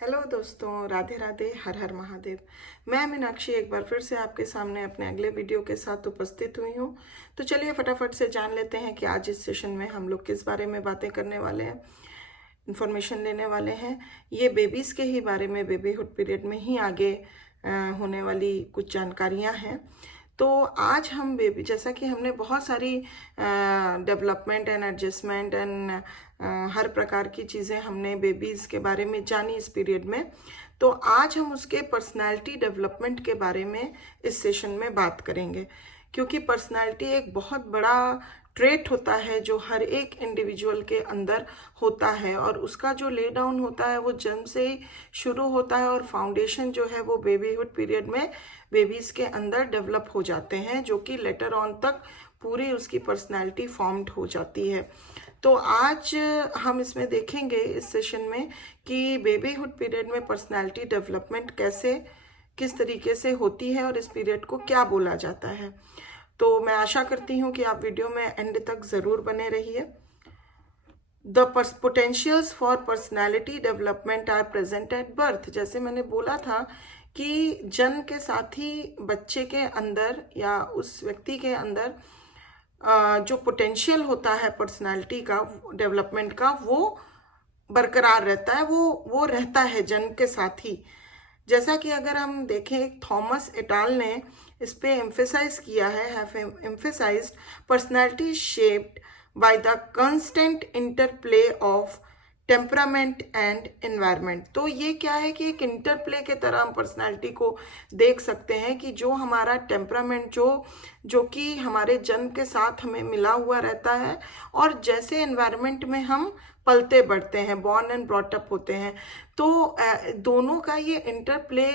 Hello दोस्तों, राधे राधे, हर हर महादेव। मैं मीनाक्षी एक बार फिर से आपके सामने अपने अगले वीडियो के साथ उपस्थित हुई हूँ। तो चलिए फटाफट से जान लेते हैं कि आज इस सेशन में हम लोग किस बारे में बातें करने वाले हैं, इंफॉर्मेशन लेने वाले हैं। ये बेबीज़ के ही बारे में, बेबीहुड पीरियड में ही आगे होने वाली कुछ जानकारियाँ हैं। तो आज हम बेबी, जैसा कि हमने बहुत सारी डेवलपमेंट एंड एडजस्टमेंट एंड हर प्रकार की चीज़ें हमने बेबीज़ के बारे में जानी इस पीरियड में, तो आज हम उसके पर्सनालिटी डेवलपमेंट के बारे में इस सेशन में बात करेंगे। क्योंकि पर्सनालिटी एक बहुत बड़ा ट्रेट होता है जो हर एक इंडिविजुअल के अंदर होता है, और उसका जो ले डाउन होता है वो जन्म से ही शुरू होता है, और फाउंडेशन जो है वो बेबीहुड पीरियड में बेबीज़ के अंदर डेवलप हो जाते हैं, जो कि लेटर ऑन तक पूरी उसकी पर्सनालिटी फॉर्म्ड हो जाती है। तो आज हम इसमें देखेंगे इस सेशन में कि बेबीहुड पीरियड में पर्सनालिटी डेवलपमेंट कैसे, किस तरीके से होती है और इस पीरियड को क्या बोला जाता है। तो मैं आशा करती हूँ कि आप वीडियो में एंड तक ज़रूर बने रहिए। The potentials for personality development are present at birth. जैसे मैंने बोला था कि जन्म के साथ ही बच्चे के अंदर या उस व्यक्ति के अंदर जो पोटेंशियल होता है पर्सनालिटी का, डेवलपमेंट का, वो बरकरार रहता है, वो रहता है जन्म के साथ ही। जैसा कि अगर हम देखें, थॉमस एटाल ने इस पे एम्फेसाइज किया है, have emphasised personality shaped by the constant interplay of temperament and environment. तो ये क्या है कि एक इंटरप्ले के तरह हम पर्सनालिटी को देख सकते हैं कि जो हमारा टेम्परामेंट जो कि हमारे जन्म के साथ हमें मिला हुआ रहता है, और जैसे एनवायरनमेंट में हम पलते बढ़ते हैं, बॉर्न एंड ब्रॉट अप होते हैं, तो दोनों का ये इंटरप्ले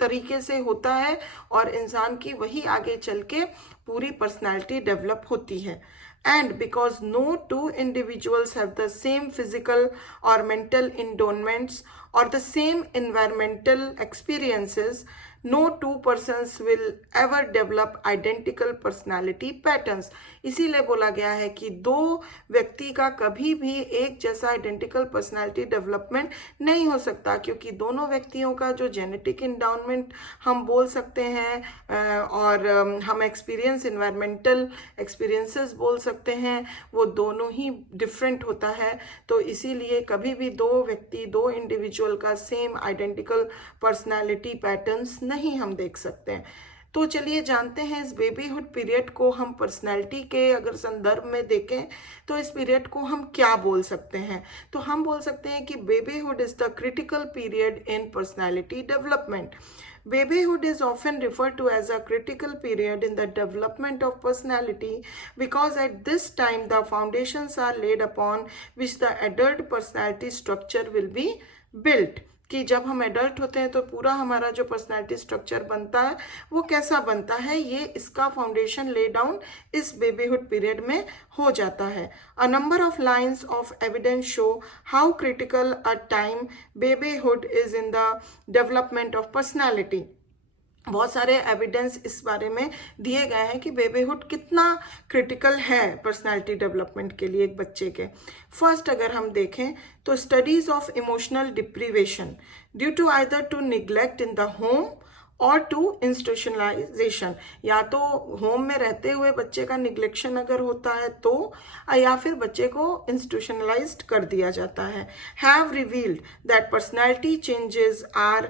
तरीके से होता है, और इंसान की वही आगे चल के पूरी पर्सनालिटी डेवलप होती है। And because no two individuals have the same physical or mental endowments or the same environmental experiences, no two persons will ever develop identical personality patterns। इसीलिए बोला गया है कि दो व्यक्ति का कभी भी एक जैसा आइडेंटिकल पर्सनालिटी डेवलपमेंट नहीं हो सकता, क्योंकि दोनों व्यक्तियों का जो जेनेटिक इंडाउनमेंट हम बोल सकते हैं, और हम एक्सपीरियंस, इन्वायरमेंटल एक्सपीरियंसेस बोल सकते हैं, वो दोनों ही डिफरेंट होता है। तो इसीलिए कभी भी दो व्यक्ति, दो इंडिविजुअल का सेम आइडेंटिकल पर्सनालिटी पैटर्न्स नहीं हम देख सकते हैं। तो चलिए जानते हैं इस बेबीहुड पीरियड को हम पर्सनालिटी के अगर संदर्भ में देखें तो इस पीरियड को हम क्या बोल सकते हैं। तो हम बोल सकते हैं कि babyhood is the critical period in personality development. Babyhood is often referred to as a critical period in the development of personality because at this time the foundations are laid upon which the adult personality structure will be built। कि जब हम adult होते हैं तो पूरा हमारा जो personality structure बनता है वो कैसा बनता है, ये इसका फाउंडेशन ले डाउन इस बेबीहुड पीरियड में हो जाता है। A number of lines of evidence show how critical a time babyhood is in the development of personality. बहुत सारे एविडेंस इस बारे में दिए गए हैं कि बेबीहुड कितना क्रिटिकल है पर्सनालिटी डेवलपमेंट के लिए एक बच्चे के। फर्स्ट अगर हम देखें तो studies of emotional deprivation due to either to neglect in the home or to institutionalisation, या तो होम में रहते हुए बच्चे का निग्लेक्शन अगर होता है तो, या फिर बच्चे को इंस्टीट्यूशनलाइज्ड कर दिया जाता है, have revealed that personality changes are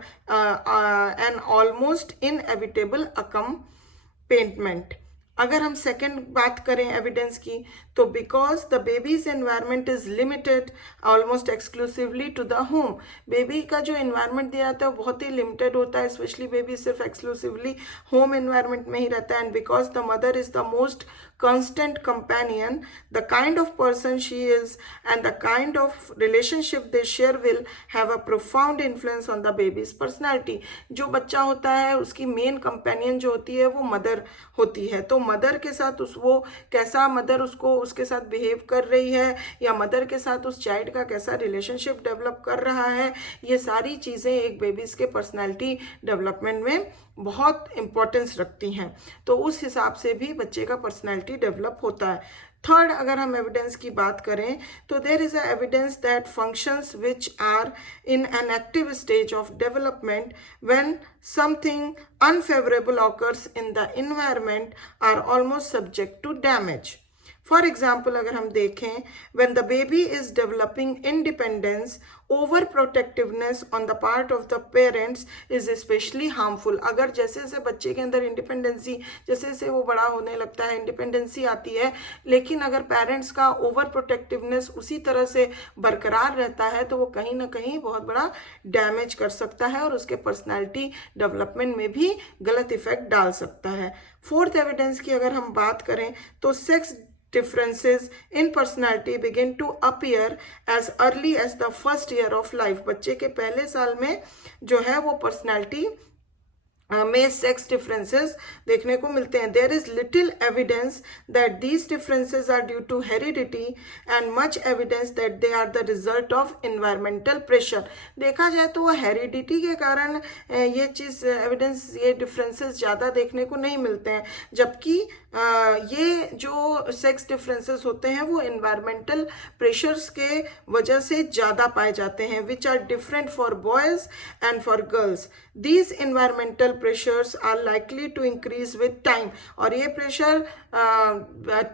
an almost inevitable accompaniment. अगर हम सेकेंड बात करें एविडेंस की, तो because the baby's environment is limited almost exclusively to the home. Baby का जो एनवायरनमेंट दिया जाता है वो बहुत ही लिमिटेड होता है, स्पेशली बेबी सिर्फ एक्सक्लूसिवली होम एनवायरनमेंट में ही रहता है। And because the mother is the most constant companion, the kind of person she is and the kind of relationship they share will have a profound influence on the baby's personality। जो बच्चा होता है उसकी main companion जो होती है वो mother होती है, तो मदर के साथ वो कैसा, मदर उसको उसके साथ बिहेव कर रही है, या मदर के साथ उस चाइल्ड का कैसा रिलेशनशिप डेवलप कर रहा है, ये सारी चीज़ें एक बेबीज के पर्सनालिटी डेवलपमेंट में बहुत इंपॉर्टेंस रखती हैं। तो उस हिसाब से भी बच्चे का पर्सनालिटी डेवलप होता है। थर्ड, अगर हम एविडेंस की बात करें तो there is a evidence that functions which are in an active stage of development when something unfavorable occurs in the environment are almost subject to damage. For example, अगर हम देखें, when the baby is developing independence, overprotectiveness on the part of the parents is especially harmful. अगर जैसे जैसे बच्चे के अंदर independency, जैसे जैसे वो बड़ा होने लगता है, इंडिपेंडेंसी आती है, लेकिन अगर पेरेंट्स का ओवर प्रोटेक्टिवनेस उसी तरह से बरकरार रहता है तो वो कहीं ना कहीं बहुत बड़ा डैमेज कर सकता है और उसके पर्सनैलिटी डेवलपमेंट में भी गलत इफेक्ट डाल सकता है. फोर्थ एविडेंस की अगर हम बात करें तो sex differences in personality begin to appear as early as the first year of life. बच्चे के पहले साल में जो है वो पर्सनैलिटी में सेक्स डिफरेंसेस देखने को मिलते हैं. There is little evidence that these differences are due to heredity and much evidence that they are the result of environmental pressure. देखा जाए तो हेरिडिटी के कारण ये चीज़ एविडेंस, ये डिफरेंसेस ज़्यादा देखने को नहीं मिलते हैं, जबकि ये जो सेक्स डिफरेंसेस होते हैं वो इन्वायरमेंटल प्रेशर्स के वजह से ज़्यादा पाए जाते हैं, which are different for boys and for girls. These environmental pressures are likely to increase with time. और ये प्रेशर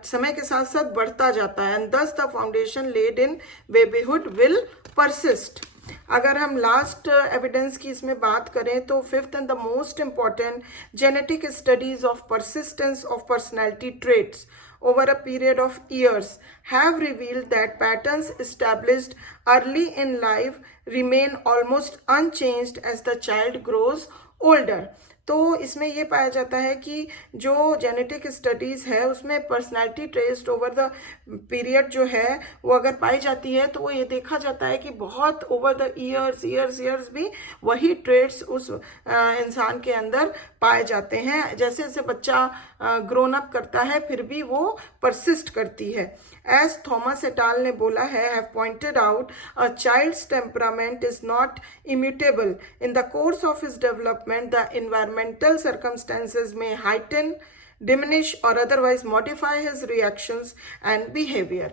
समय के साथ साथ बढ़ता जाता है. and thus the foundation laid in babyhood will persist. अगर हम लास्ट एविडेंस की इसमें बात करें तो fifth and the most important, genetic studies of persistence of personality traits over a period of years have revealed that patterns established early in life remain almost unchanged as the child grows older. तो इसमें ये पाया जाता है कि जो genetic studies है उसमें personality traced over the period जो है वो अगर पाई जाती है तो वो ये देखा जाता है कि बहुत ओवर द ईयर्स भी वही ट्रेड्स उस इंसान के अंदर पाए जाते हैं. जैसे जैसे बच्चा ग्रोन अप करता है फिर भी वो परसिस्ट करती है. एज थॉमस एटाल ने बोला है, have pointed out, a child's temperament is not immutable. In the course of his development the environmental circumstances may heighten, diminish or otherwise modify his reactions and behavior.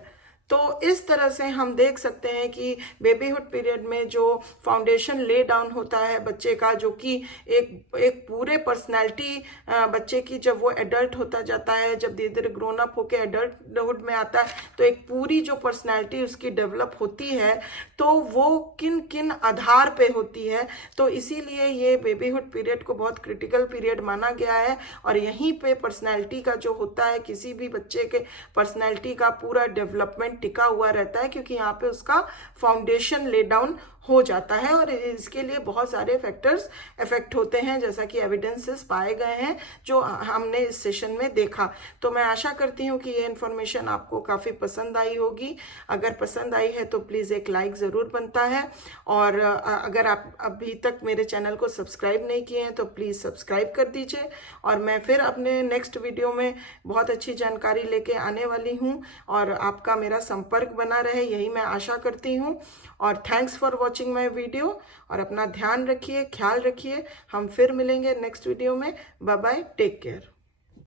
तो इस तरह से हम देख सकते हैं कि बेबीहुड पीरियड में जो फाउंडेशन ले डाउन होता है बच्चे का, जो कि एक पूरे पर्सनैलिटी बच्चे की, जब वो एडल्ट होता जाता है, जब धीरे धीरे ग्रोन अप होके एडल्टहुड में आता है तो एक पूरी जो पर्सनैलिटी उसकी डेवलप होती है तो वो किन किन आधार पे होती है. तो इसीलिए ये बेबीहुड पीरियड को बहुत क्रिटिकल पीरियड माना गया है और यहीं पे पर्सनैलिटी का जो होता है, किसी भी बच्चे के पर्सनैलिटी का पूरा डेवलपमेंट टिका हुआ रहता है, क्योंकि यहाँ पे उसका फाउंडेशन ले डाउन हो जाता है और इसके लिए बहुत सारे फैक्टर्स इफेक्ट होते हैं, जैसा कि एविडेंसेस पाए गए हैं जो हमने इस सेशन में देखा. तो मैं आशा करती हूँ कि ये इन्फॉर्मेशन आपको काफ़ी पसंद आई होगी. अगर पसंद आई है तो प्लीज़ एक लाइक ज़रूर बनता है, और अगर आप अभी तक मेरे चैनल को सब्सक्राइब नहीं किए हैं तो प्लीज़ सब्सक्राइब कर दीजिए. और मैं फिर अपने नेक्स्ट वीडियो में बहुत अच्छी जानकारी लेके आने वाली हूँ और आपका मेरा संपर्क बना रहे, यही मैं आशा करती हूँ. और thanks for watching my video, और अपना ध्यान रखिए, ख्याल रखिए. हम फिर मिलेंगे नेक्स्ट वीडियो में. Bye bye, take care.